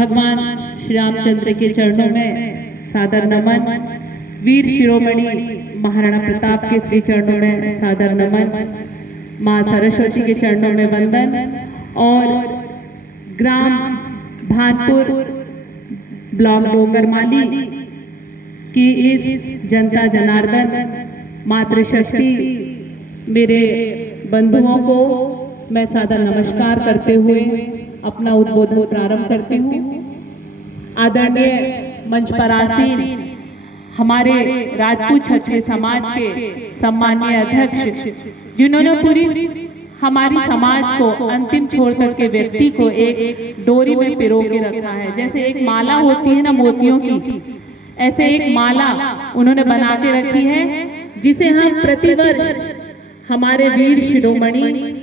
भगवान श्री रामचंद्र के चरणों में सादर नमन, वीर शिरोमणि महाराणा प्रताप के श्री चरणों में सादर नमन, माँ सरस्वती के चरणों में वंदन और ग्राम भानपुर ब्लॉक डोंगरमाली की इस जनता जनार्दन मातृशक्ति मेरे बंधुओं को मैं सादर नमस्कार करते हुए अपना उद्बोधन प्रारंभ करती हूँ। आदरणीय मंच पर आसीन हमारे राजपूत क्षत्रिय समाज के सम्मानीय अध्यक्ष, जिन्होंने पूरी हमारी समाज को अंतिम छोर तक के व्यक्ति को एक डोरी में पिरो के रखा है। जैसे एक माला होती है ना मोतियों की, ऐसे एक माला उन्होंने बना के रखी है, जिसे हम प्रतिवर्ष हमारे वीर शिरोमणि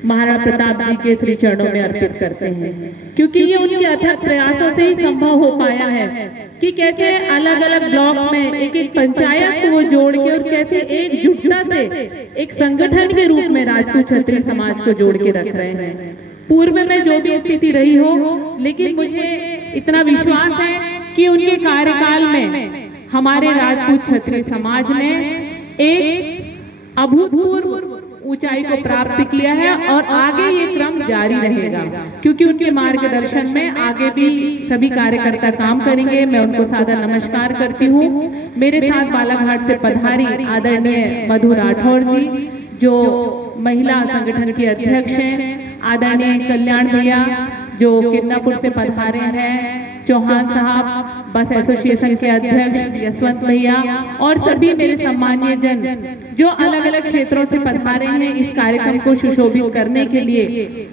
महाराणा प्रताप जी के श्री चरणों में अर्पित करते हैं, क्योंकि ये उनके अथक प्रयासों से ही संभव हो पाया है कि कैसे अलग अलग ब्लॉक में एक एक पंचायत को वो जोड़ के और कैसे एकजुटता से एक संगठन के रूप में राजपूत क्षत्रिय समाज को जोड़ के रख रहे हैं। पूर्व में जो भी स्थिति रही हो, लेकिन मुझे इतना विश्वास है कि उनके कार्यकाल में हमारे राजपूत क्षत्रिय समाज ने एक अभूतपूर्व ऊंचाई को प्राप्त किया है और आगे ये क्रम जारी रहेगा, क्योंकि उनके मार्गदर्शन में आगे भी सभी कार्यकर्ता काम करेंगे। मैं उनको सादर नमस्कार करती हूँ। मेरे साथ बालाघाट से पधारी आदरणीय मधु राठौर जी, जो महिला संगठन के अध्यक्ष हैं, आदरणीय कल्याण भैया जो किन्नापुर से पधारे हैं, चौहान साहब बस एसोसिएशन के अध्यक्ष, यशवंत भैया और सभी मेरे सम्मानीय जन जो अलग अलग क्षेत्रों से पधारे हैं इस कार्यक्रम को सुशोभित करने के लिए।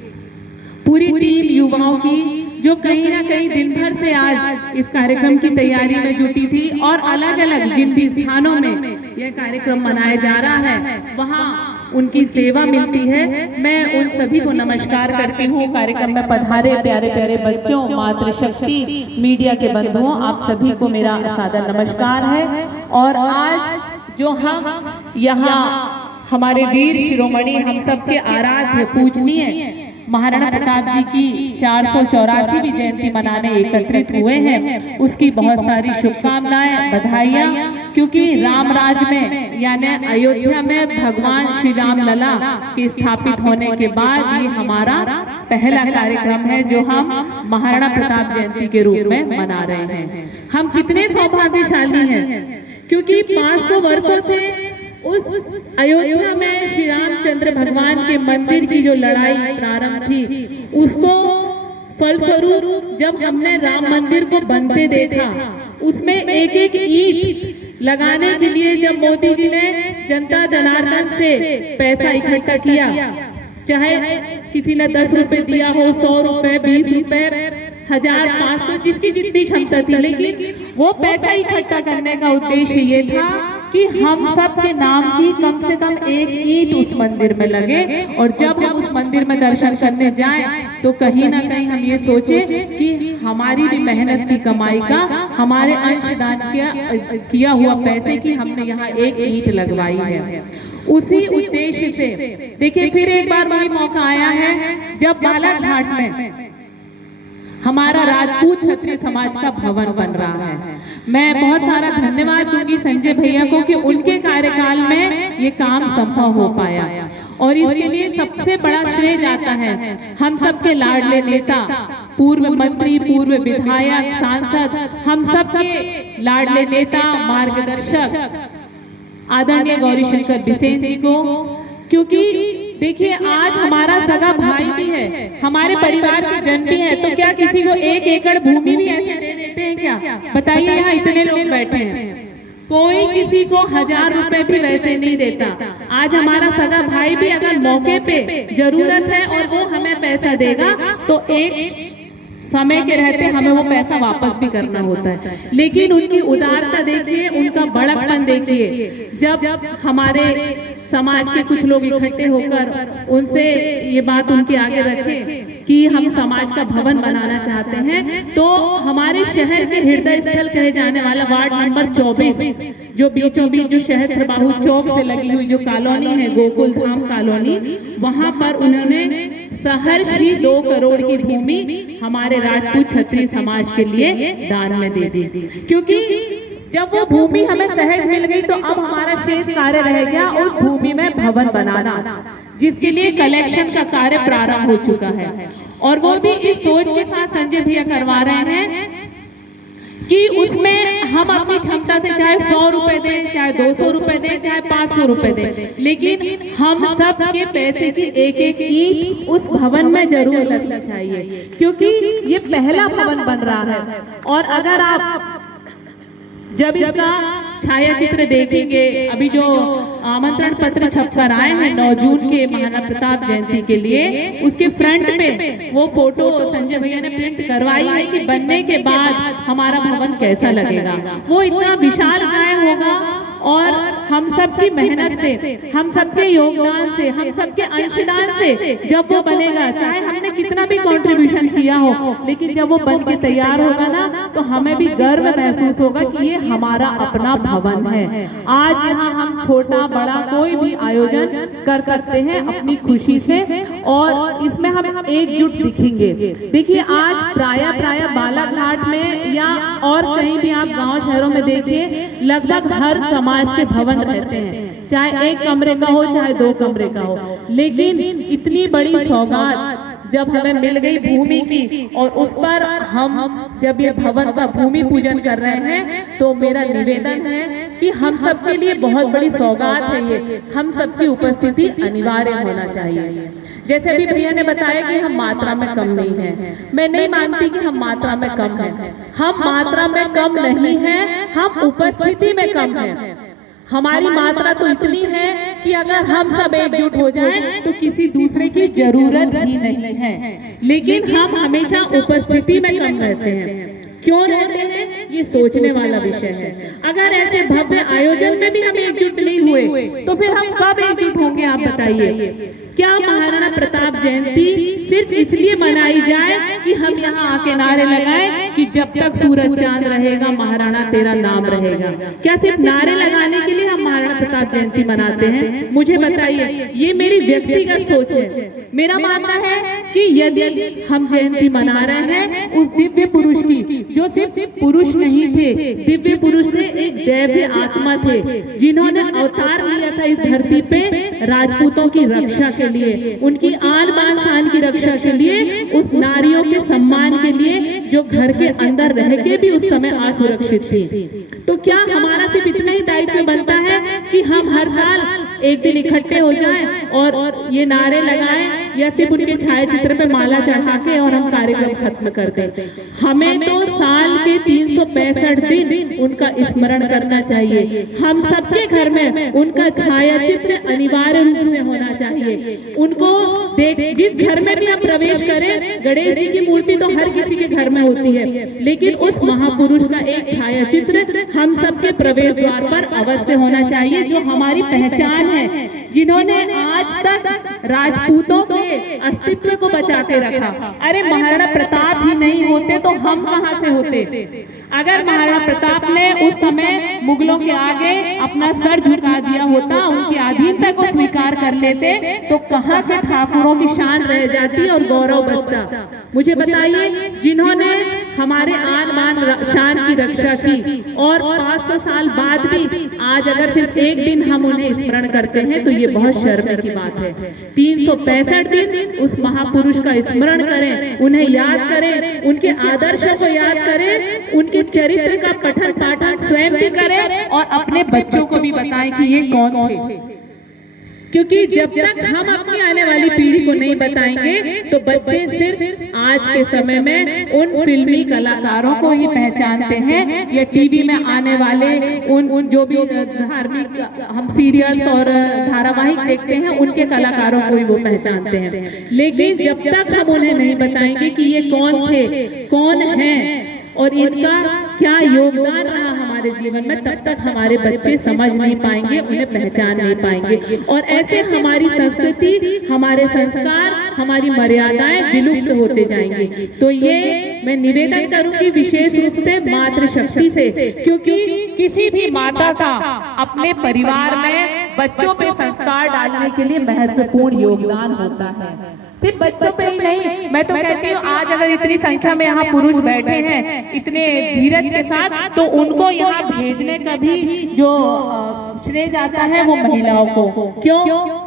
पूरी टीम युवाओं की जो कहीं ना कहीं दिन भर से आज इस कार्यक्रम की तैयारी में जुटी थी और अलग अलग जिन भी स्थानों में यह कार्यक्रम मनाया जा रहा है वहाँ उनकी सेवा मिलती है। मैं उन सभी को नमस्कार करती हूँ। कार्यक्रम में पधारे प्यारे प्यारे बच्चों, मातृशक्ति, मीडिया के बंधुओं, आप सभी को मेरा सादर नमस्कार है। और आज जो हम यहाँ हमारे वीर शिरोमणि हम सबके आराध्य पूजनीय महाराणा प्रताप जी की 484वीं जयंती मनाने एकत्रित हुए हैं, उसकी बहुत सारी शुभकामनाएं, बधाइयाँ, क्योंकि रामराज में यानी अयोध्या में भगवान श्री राम लला के स्थापित होने के बाद ये हमारा पहला कार्यक्रम है जो हम महाराणा प्रताप जयंती के रूप में मना रहे हैं। हम कितने सौभाग्यशाली हैं, क्योंकि 500 वर्षों से उस अयोध्या में श्री रामचंद्र भगवान के मंदिर की जो लड़ाई प्रारंभ थी, उसको फलस्वरूप जब हमने राम मंदिर को बनते देखा, उसमें एक एक ईंट लगाने के लिए जब मोदी जी ने जनता जनार्दन से पैसा इकट्ठा किया, चाहे किसी ने 10 रुपए दिया हो, 100 रुपए, 20 रुपए, 1000, 500, जिसकी जितनी क्षमता थी, लेकिन वो पैसा इकट्ठा करने का उद्देश्य ये था कि हम सब के नाम की कम से कम एक ईंट उस मंदिर में लगे, और जब हम उस मंदिर में दर्शन करने जाएं तो कहीं ना कहीं हम ये सोचे कि हमारी भी मेहनत की कमाई का, हमारे अंशदान किया हुआ पैसे की हमने यहाँ एक ईंट लगवाई है। उसी उद्देश्य से देखिए फिर एक बार वही मौका आया है जब बालाघाट में हमारा राजपूत क्षत्रिय समाज का भवन बन रहा है। मैं बहुत सारा धन्यवाद दूंगी संजय भैया को कि उनके कार्यकाल में ये काम संभव हो पाया, और इसके लिए सबसे बड़ा श्रेय जाता है हम सबके लाडले नेता, पूर्व मंत्री, पूर्व विधायक, सांसद, हम सबके लाडले नेता, मार्गदर्शक आदरणीय गौरीशंकर बिसेन जी को, क्योंकि देखिए आज हमारा सगा भाई भी है, हमारे परिवार के जन भी है, तो क्या किसी को 1 एकड़ भूमि भी ऐसे दे देते हैं क्या? बताइए, यहाँ इतने लोग बैठे हैं, कोई किसी को 1000 रुपए भी वैसे नहीं देता। आज हमारा सगा भाई भी अगर मौके पे जरूरत है और वो हमें पैसा देगा तो एक समय के रहते हमें वो पैसा वापस भी करना होता है। लेकिन उनकी उदारता देखिए, उनका बड़प्पन देखिए, जब हमारे समाज के कुछ लोग इकट्ठे होकर उनसे ये बात उनके आगे रखें कि हम समाज का भवन बनाना चाहते हैं, तो हमारे शहर के हृदय स्थल कहे जाने वाला वार्ड नंबर 24 जो बीचों बीच जो सहस्त्र बाहु चौक से लगी हुई जो कॉलोनी है, गोकुल धाम कॉलोनी, वहां पर उन्होंने सहर्ष ही 2 करोड़ की भूमि हमारे राजपूत क्षत्रिय समाज के लिए दान में दे दी। क्योंकि जब वो भूमि हमें सहज मिल गई तो अब हमारा शेष कार्य रह गया उस भूमि में भवन बनाना, जिसके लिए कलेक्शन का कार्य प्रारंभ हो चुका है। और वो भी इस सोच के साथ संजय भैया करवा रहे हैं कि उसमें हम अपनी क्षमता से चाहे 100 रुपए दें, चाहे 200 रुपए दें, चाहे 500 रुपए दें, लेकिन हम सब के पैसे की एक एक ईंट उस भवन में जरूर लगना चाहिए, क्योंकि ये पहला भवन बन रहा है। और अगर आप जब इसका छाया चित्र देखेंगे, अभी जो आमंत्रण पत्र छपकर आए हैं 9 जून के महाराणा प्रताप जयंती के लिए, उसके फ्रंट पे वो फोटो संजय भैया ने प्रिंट करवाई है कि बनने के बाद हमारा भवन कैसा लगेगा। वो इतना विशालकाय होगा और हम सबकी मेहनत से, हम सबके योगदान से, हम सबके अंशदान से जब वो बनेगा, चाहे हमने कितना भी कंट्रीब्यूशन किया हो, लेकिन जब वो बन के तैयार होगा ना तो हमें भी गर्व महसूस होगा कि ये हमारा अपना भवन है। आज यहाँ हम छोटा बड़ा कोई भी आयोजन कर सकते हैं अपनी खुशी से, और इसमें हम एकजुट दिखेंगे। देखिए आज प्राय बालाघाट में या और कहीं भी आप गांव शहरों में देखिए, लगभग हर समाज के भवन रहते हैं, चाहे 1 कमरे का हो चाहे 2 कमरे का हो, लेकिन इतनी बड़ी सौगात जब हमें मिल गई भूमि की और उस पर हम जब ये भवन का भूमि पूजन कर रहे हैं, तो मेरा निवेदन है कि हम सबके लिए बहुत बड़ी सौगात है ये, हम सबकी उपस्थिति अनिवार्य होना चाहिए। जैसे अभी भैया ने बताया कि हम मात्रा में कम नहीं हैं, मैं नहीं मानती कि हम मात्रा में कम हैं। हम मात्रा में कम नहीं हैं, हम उपस्थिति में कम हैं। हमारी मात्रा तो इतनी है कि अगर हम सब एकजुट हो जाएं तो किसी दूसरे की जरूरत ही नहीं है, लेकिन हम हमेशा उपस्थिति में कम रहते हैं। क्यों रहते हैं, ये सोचने वाला विषय है। अगर ऐसे भव्य आयोजन में भी हम एकजुट नहीं हुए तो फिर हम कब एकजुट होंगे, आप बताइए। क्या महाराणा प्रताप जयंती सिर्फ इसलिए मनाई जाए कि हम यहाँ आके नारे लगाएं कि जब तक सूरज चांद रहेगा महाराणा तेरा नाम रहेगा? क्या सिर्फ नारे लगाने के लिए हम महाराणा प्रताप जयंती मनाते हैं? मुझे बताइए, ये मेरी व्यक्तिगत सोच है। मेरा मानना है कि यदि हम जयंती मना रहे हैं उस दिव्य पुरुष की, जो सिर्फ पुरुष नहीं थे, दिव्य पुरुष थे, एक दैव्य आत्मा थे, जिन्होंने अवतार लिया था इस धरती पे राजपूतों की रक्षा के लिए, उनकी आन बान शान की रक्षा के लिए, उस नारियों के सम्मान के लिए जो घर के अंदर रह के भी उस समय असुरक्षित थी। तो क्या हमारा सिर्फ इतना ही दायित्व बनता है कि हम हर साल एक दिन इकट्ठे हो जाएं और ये नारे लगाएं, या सिर्फ उनके छाया चित्र पे माला चढ़ा के और हम कार्यक्रम खत्म कर दें? हमें तो साल के 365 दिन उनका स्मरण करना चाहिए। हम सबके घर में उनका छाया चित्र अनिवार्य रूप से होना चाहिए। उनको देख, जिस घर में भी हम प्रवेश करें, गणेश जी की मूर्ति तो हर किसी के घर में होती है, लेकिन उस महापुरुष का एक छाया चित्र हम सबके प्रवेश द्वार पर अवश्य होना चाहिए, जो हमारी पहचान है, जिन्होंने आज तक राजपूतों के अस्तित्व को बचा के रखा। अरे महाराणा प्रताप ही नहीं होते तो हम कहां से होते? अगर महाराणा प्रताप ने उस समय मुगलों के आगे अपना सर झुका दिया होता, उनकी अधीनता को स्वीकार कर लेते, तो कहां के ठाकुरों की शान रह जाती और गौरव बचता? मुझे बताइए, जिन्होंने हमारे आन बान शान की रक्षा की और 500 साल बाद भी आज अगर सिर्फ एक दिन हम उन्हें स्मरण करते हैं तो ये बहुत शर्म की बात है। 365 दिन उस महापुरुष का स्मरण करें, उन्हें याद करें, उनके आदर्शों को याद करें, उनके चरित्र का पठन पाठन स्वयं भी करें और अपने बच्चों को भी बताएं कि ये कौन थे। क्योंकि जब तक हम अपनी आने वाली पीढ़ी को नहीं बताएंगे तो बच्चे सिर्फ आज के समय में उन फिल्मी कलाकारों को ही पहचानते हैं, या टीवी में आने वाले उन जो भी धार्मिक हम सीरियल्स और धारावाहिक देखते हैं उनके कलाकारों को ही वो पहचानते हैं। लेकिन जब तक हम उन्हें नहीं बताएंगे कि ये कौन थे, कौन हैं और इनका क्या योगदान रहा हमारे जीवन में, तब तक हमारे बच्चे समझ नहीं पाएंगे, उन्हें पहचान नहीं पाएंगे, और ऐसे हमारी संस्कृति, हमारे संस्कार, हमारी मर्यादाएं विलुप्त होते जाएंगी। तो ये मैं निवेदन करूंगी विशेष रूप से मातृशक्ति से, क्योंकि किसी भी माता का अपने परिवार में बच्चों पे संस्कार डालने के लिए महत्वपूर्ण योगदान होता है। सिर्फ बच्चों पे ही नहीं, मैं तो कहती हूँ आज अगर इतनी संख्या में यहाँ पुरुष बैठे हैं इतने धीरज के साथ, तो उनको यहाँ भेजने का भी जो श्रेय जाता है वो महिलाओं को। क्यों?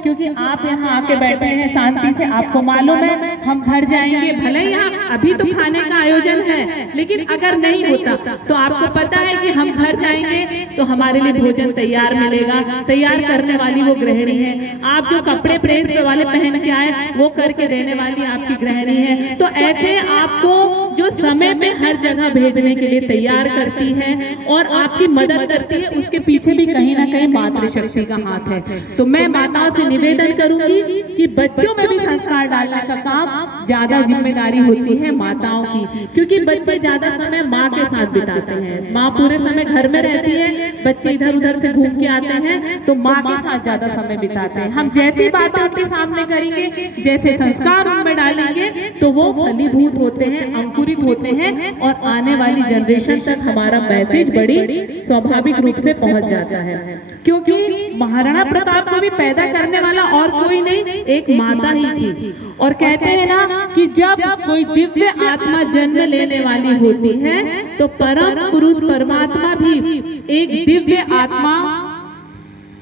क्योंकि आप यहाँ आके बैठे हैं शांति से, आपको मालूम है हम घर जाएंगे, भले ही यहाँ अभी तो खाने का आयोजन है, लेकिन अगर नहीं होता तो आपको पता है कि हम घर जाएंगे तो हमारे लिए भोजन तैयार मिलेगा। तैयार करने वाली वो गृहिणी है। आप जो कपड़े प्रेस वाले पहन के आए वो करके देने वाली आपकी गृहिणी है। तो ऐसे आपको जो समय में हर जगह भेजने के लिए तैयार करती है और आपकी मदद करती है, उसके पीछे भी कहीं ना कहीं मातृशक्ति का हाथ है। तो मैं माताओं से निवेदन करूंगी कि बच्चों में भी संस्कार डालने का काम ज्यादा जिम्मेदारी होती है माताओं की, क्योंकि बच्चे ज्यादा समय माँ के साथ बिताते हैं। माँ पूरे समय घर में रहती है, बच्चे इधर उधर से घूम के आते हैं तो माँ के साथ ज्यादा समय बिताते हैं। हम जैसी बातें उनके सामने करेंगे, जैसे संस्कार उनमें डालेंगे, तो वो फलीभूत होते हैं, अंकुरित होते हैं और आने वाली जनरेशन तक हमारा मैसेज बड़ी स्वाभाविक रूप से पहुंच जाता है। क्योंकि महाराणा प्रताप को भी पैदा करने वाला और कोई नहीं, एक माता ही थी। और कहते हैं ना कि जब कोई दिव्य आत्मा जन्म लेने वाली होती है तो परम पुरुष परमात्मा भी एक दिव्य आत्मा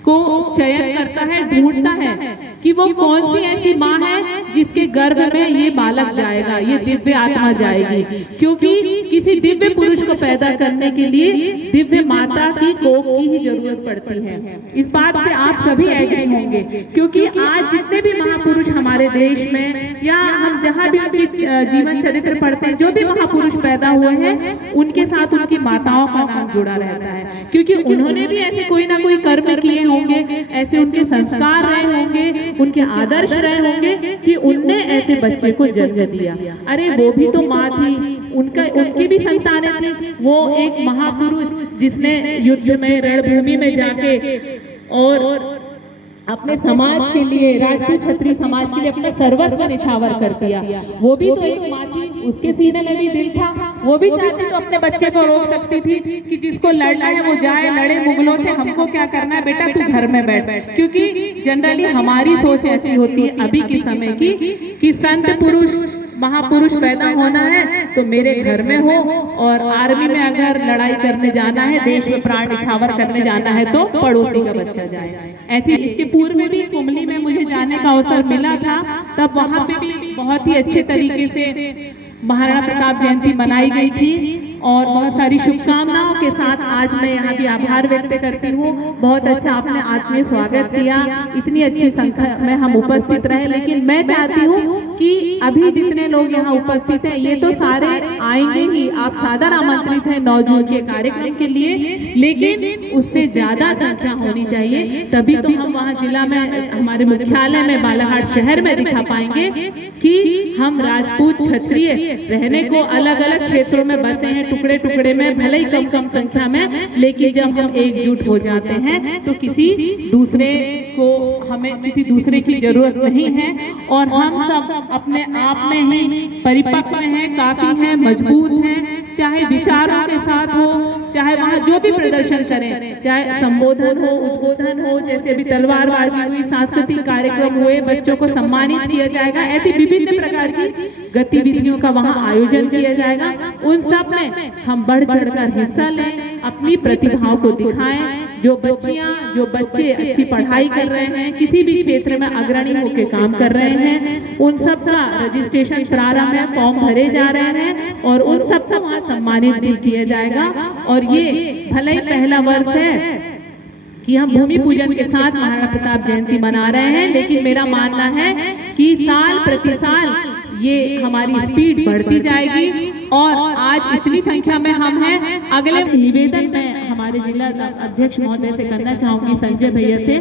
को चयन करता है, ढूंढता है कि वो कौन सी ऐसी माँ है जिसके गर्भ में ये बालक जाएगा, ये दिव्य आत्मा जाएगी। क्योंकि किसी दिव्य पुरुष को पैदा करने के लिए दिव्य माता की कोख की ही जरूरत पड़ती है। इस बात से आप सभी एग्री होंगे, क्योंकि आज जितने भी महापुरुष हमारे देश में या हम जहाँ भी उनकी जीवन चरित्र पढ़ते हैं, जो भी महापुरुष पैदा हुए हैं उनके साथ उनकी माताओं का नाम जुड़ा रहता है। क्योंकि उन्होंने भी ऐसे कोई ना कोई कर्म किए होंगे, ऐसे उनके संस्कार रहे होंगे, उनके आदर्श रहे होंगे कि उनने ऐसे बच्चे को जन्म दिया। अरे वो भी तो माँ थी, उनकी भी संतानें थी। वो एक महापुरुष जिसने युद्ध में रणभूमि में जाके और अपने समाज के लिए, राजपूत क्षत्रिय समाज के लिए अपना सर्वस्व निछावर कर दिया, वो भी तो एक माँ थी। उसके सीने में भी दिल था, वो भी चाहती तो अपने बच्चे को रोक सकती थी कि जिसको लड़ना है वो जाए, लड़े मुगलों से, हमको क्या करना है बेटा, तू घर में बैठ। क्योंकि जनरली हमारी सोच ऐसी होती है अभी के समय की कि संत पुरुष महापुरुष पैदा होना है तो मेरे घर में हो, और आर्मी में अगर लड़ाई करने जाना है, देश में प्राण निछावर करने जाना है तो पड़ोसी का बच्चा जाए। ऐसे इसके पूर्व में भी कुमली में मुझे जाने का अवसर मिला था, तब वहाँ पे भी बहुत ही अच्छे तरीके से महाराणा प्रताप जयंती मनाई गई थी और बहुत सारी शुभकामनाओं के साथ आज मैं यहाँ भी आभार व्यक्त करती हूँ। बहुत अच्छा आपने आत्मीय स्वागत किया, इतनी अच्छी संख्या में हम उपस्थित रहे। लेकिन मैं चाहती हूँ कि अभी जितने लोग यहाँ उपस्थित हैं ये तो सारे आएंगे ही, आप सादर आमंत्रित हैं 9 जून के कार्यक्रम के लिए, लेकिन उससे ज्यादा संख्या होनी चाहिए, तभी तो हम वहाँ जिला में हमारे मुख्यालय में बालाघाट शहर में दिखा पाएंगे कि हम राजपूत क्षत्रिय रहने को अलग अलग क्षेत्रों में बसे हैं, टुकड़े टुकड़े में, भले ही कम कम संख्या में, लेकिन जब हम एकजुट हो जाते हैं तो किसी दूसरे को, हमें किसी दूसरे की जरूरत नहीं है और हम सब अपने आप में ही परिपक्व हैं, काफी हैं, मजबूत हैं। चाहे विचारों के साथ हो, चाहे वहाँ जो भी प्रदर्शन करें, चाहे संबोधन हो, उद्बोधन हो, जैसे अभी तलवारबाजी हुई, सांस्कृतिक कार्यक्रम हुए, बच्चों को सम्मानित किया जाएगा, ऐसी विभिन्न प्रकार की गतिविधियों का वहाँ आयोजन किया जाएगा। उन सब में हम बढ़ चढ़कर हिस्सा लें, अपनी प्रतिभाओं को दिखाएं। जो बच्चियां, जो बच्चे अच्छी पढ़ाई कर रहे हैं, किसी भी क्षेत्र में अग्रणी होकर काम कर रहे हैं, उन सब का रजिस्ट्रेशन प्रारंभ है, फॉर्म भरे जा रहे हैं और उन सब को वहाँ सम्मानित भी किया जाएगा। और ये भले ही पहला वर्ष है कि हम भूमि पूजन के साथ महाराणा प्रताप जयंती मना रहे हैं, लेकिन मेरा मानना है कि साल प्रति साल ये हमारी स्पीड बढ़ती जाएगी और आज इतनी संख्या में हम हैं। अगले निवेदन में हमारे जिला अध्यक्ष महोदय से करना चाहूंगी, संजय भैया से,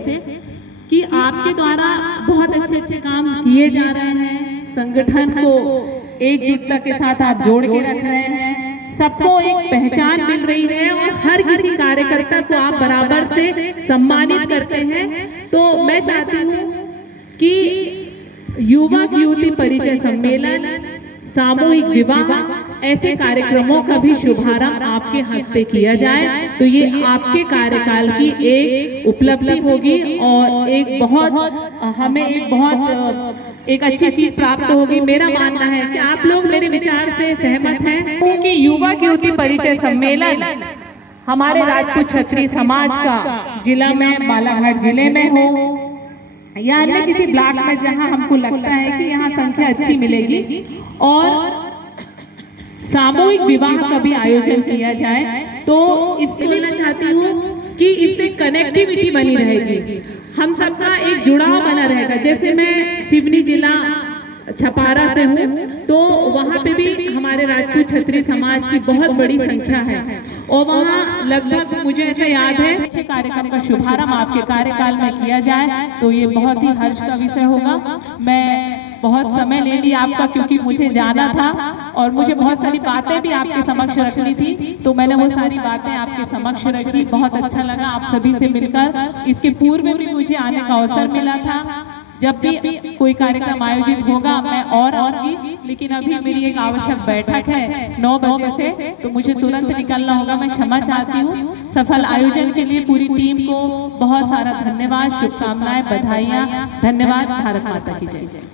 कि आपके द्वारा बहुत अच्छे अच्छे काम किए जा रहे हैं, संगठन को एकजुटता के साथ आप जोड़ के रख रहे हैं, सबको एक पहचान मिल रही है और हर किसी कार्यकर्ता को आप बराबर से सम्मानित करते हैं। तो मैं चाहती हूँ कि युवा युवती परिचय सम्मेलन, सामूहिक विवाह, ऐसे कार्यक्रमों का भी शुभारंभ आपके हस्ते किया जाए तो ये आपके कार्यकाल की एक उपलब्धि होगी और एक बहुत हमें एक बहुत एक अच्छी चीज प्राप्त होगी। मेरा मानना है कि आप लोग मेरे विचार से सहमत हैं कि युवा कीर्ति परिचय सम्मेलन हमारे राजपूत क्षत्रिय समाज का जिला में बालाघाट जिले में हो या अन्य किसी ब्लॉक में जहां हमको लगता है कि यहाँ संख्या अच्छी मिलेगी और सामूहिक विवाह का भी आयोजन किया जाए, तो इसको बोलना चाहती हूँ कि इससे कनेक्टिविटी बनी रहेगी, हम सबका एक जुड़ाव बना रहेगा। जैसे मैं सिवनी जिला छपारा से हूँ, तो वहाँ पे भी हमारे राजपूत क्षत्रिय समाज की बहुत बड़ी संख्या है और वहाँ लगभग मुझे ऐसा याद है अच्छे कार्यक्रम का शुभारंभ आपके कार्यकाल में किया जाए तो ये बहुत ही हर्ष का विषय होगा। मैं बहुत समय ले लिया आपका क्योंकि मुझे जाना था और मुझे बहुत सारी बातें भी आपके समक्ष रखनी थी, तो मैंने वो सारी बातें आपके समक्ष रखी। बहुत अच्छा लगा आप सभी से मिलकर। इसके पूर्व में भी मुझे आने का अवसर मिला था। जब भी कोई कार्यक्रम आयोजित होगा मैं और आऊंगी, लेकिन अभी मेरी एक आवश्यक बैठक है 9 बजे से, तो मुझे तुरंत निकलना होगा। मैं क्षमा चाहती हूँ। सफल आयोजन के लिए पूरी टीम को बहुत सारा धन्यवाद, शुभकामनाएं, बधाइयाँ। धन्यवाद। भारत माता की जय।